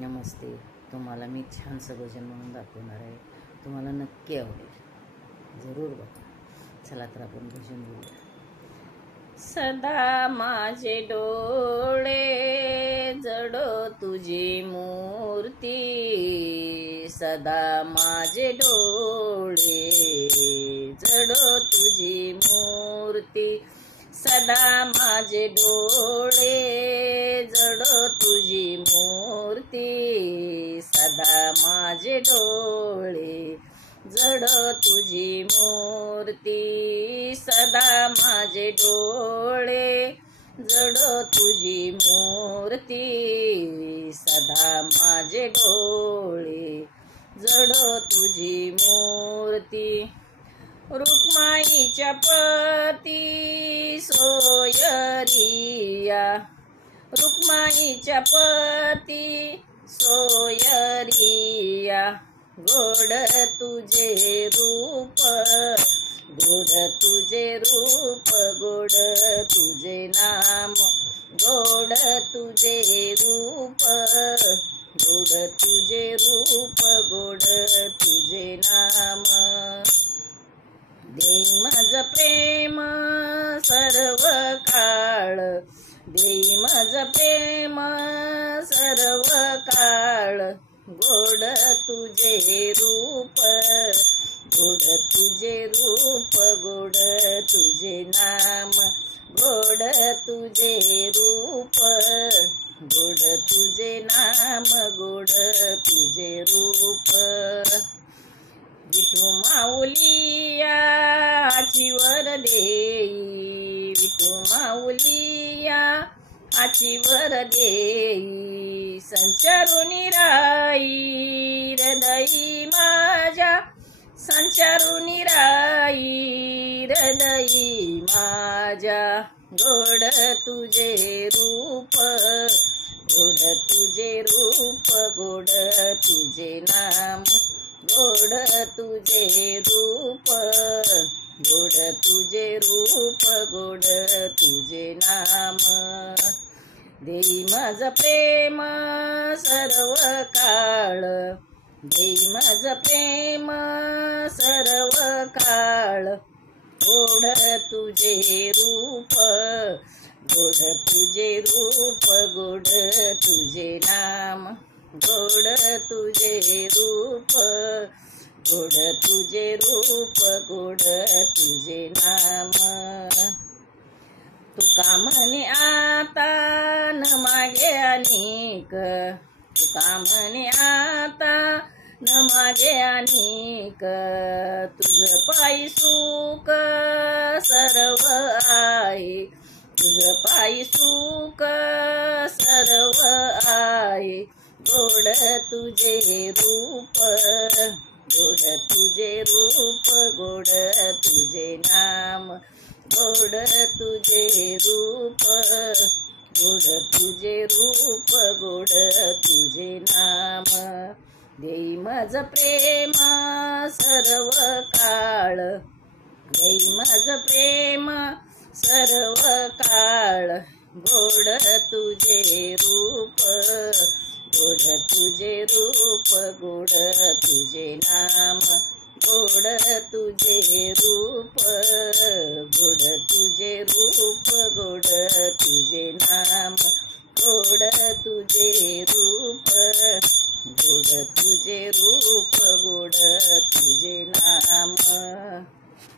नमस्ते. तुम्हाला मी छानसं भजन म्हणून दाखवणार आहे. तुम्हाला नक्की आवडेल. जरूर बघा. चला तर आपण भजन बोलूया. सदा माझे डोळे जडो तुझी मूर्ती, सदा माझे डोळे जडो तुझी मूर्ती, सदा माझे डोळे जडो तुझी मूर्ती, सदा माझे डोळे जडो तुझी मूर्ती, सदा माझे डोळे जडो तुझी मूर्ती, सदा माझे डोळे जडो तुझी मूर्ती. रुक्माईच्या पती सोयरिया, रुक्माईच्या पती सोयरिया, गोड तुझे रूप, गोड तुझे रूप, गोड तुझे नाम, गोड तुझे रूप, गोड तुझे रूप, गोड तुझे नाम. देई मज प्रेम सर्व काळ, देई मज प्रेम सर्व काळ, गोड तुझे रूप, गोड तुझे रूप, गोड तुझे नाम, गोड तुझे रूप, गोड तुझे नाम, गोड तुझे रूप. विठू माऊलिया आचीवर देई, विठू माऊलिया आचीवर देई, संचारुनी राई हृदयी माझ्या, संचारुनी राई हृदयी माझ्या, गोड तुझे रूप, गोड तुझे रूप, गोड तुझे नाम, गोड तुझे रूप, गोड तुझे रूप, गोड तुझे नाम. देई मज प्रेम सर्व काळ, देई मज प्रेम सर्व काळ, गोड तुझे रूप, गोड तुझे रूप, गोड तुझे नाम, गोड तुझे रूप, गोड तुझे रूप, गोड तुझे नाम. तुका म्हणे आता न मागे अनेक, तुका म्हणे आता न मागे अनेक, तुझ पायी सुख सर्व आहे, तुझ पायी सुख सर्व आहे, गोड तुझे रूप, गोड तुझे रूप, गोड तुझे नाम, गोड तुझे रूप, गोड तुझे रूप, गोड तुझे नाम. देई मज प्रेम सर्व काळ, देई मज प्रेम सर्व काळ, गोड तुझे रूप, गोड तुझे रूप, गोड तुझे नाम, गोड तुझे रूप, गोड तुझे रूप, गोड तुझे नाम, गोड तुझे रूप, गोड तुझे रूप, गोड तुझे